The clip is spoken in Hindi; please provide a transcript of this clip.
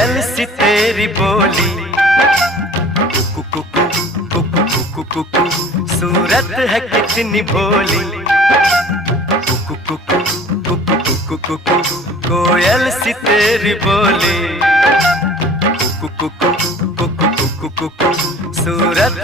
कोयल सी तेरी बोली, कुकु कुकु कुकु कुकु कुकु, सूरत है कितनी भोली। कुकु कुकु कुकु कुकु कुकु, कोयल सी तेरी बोली, कुकु कुकु कुकु कुकु कुकु, सूरत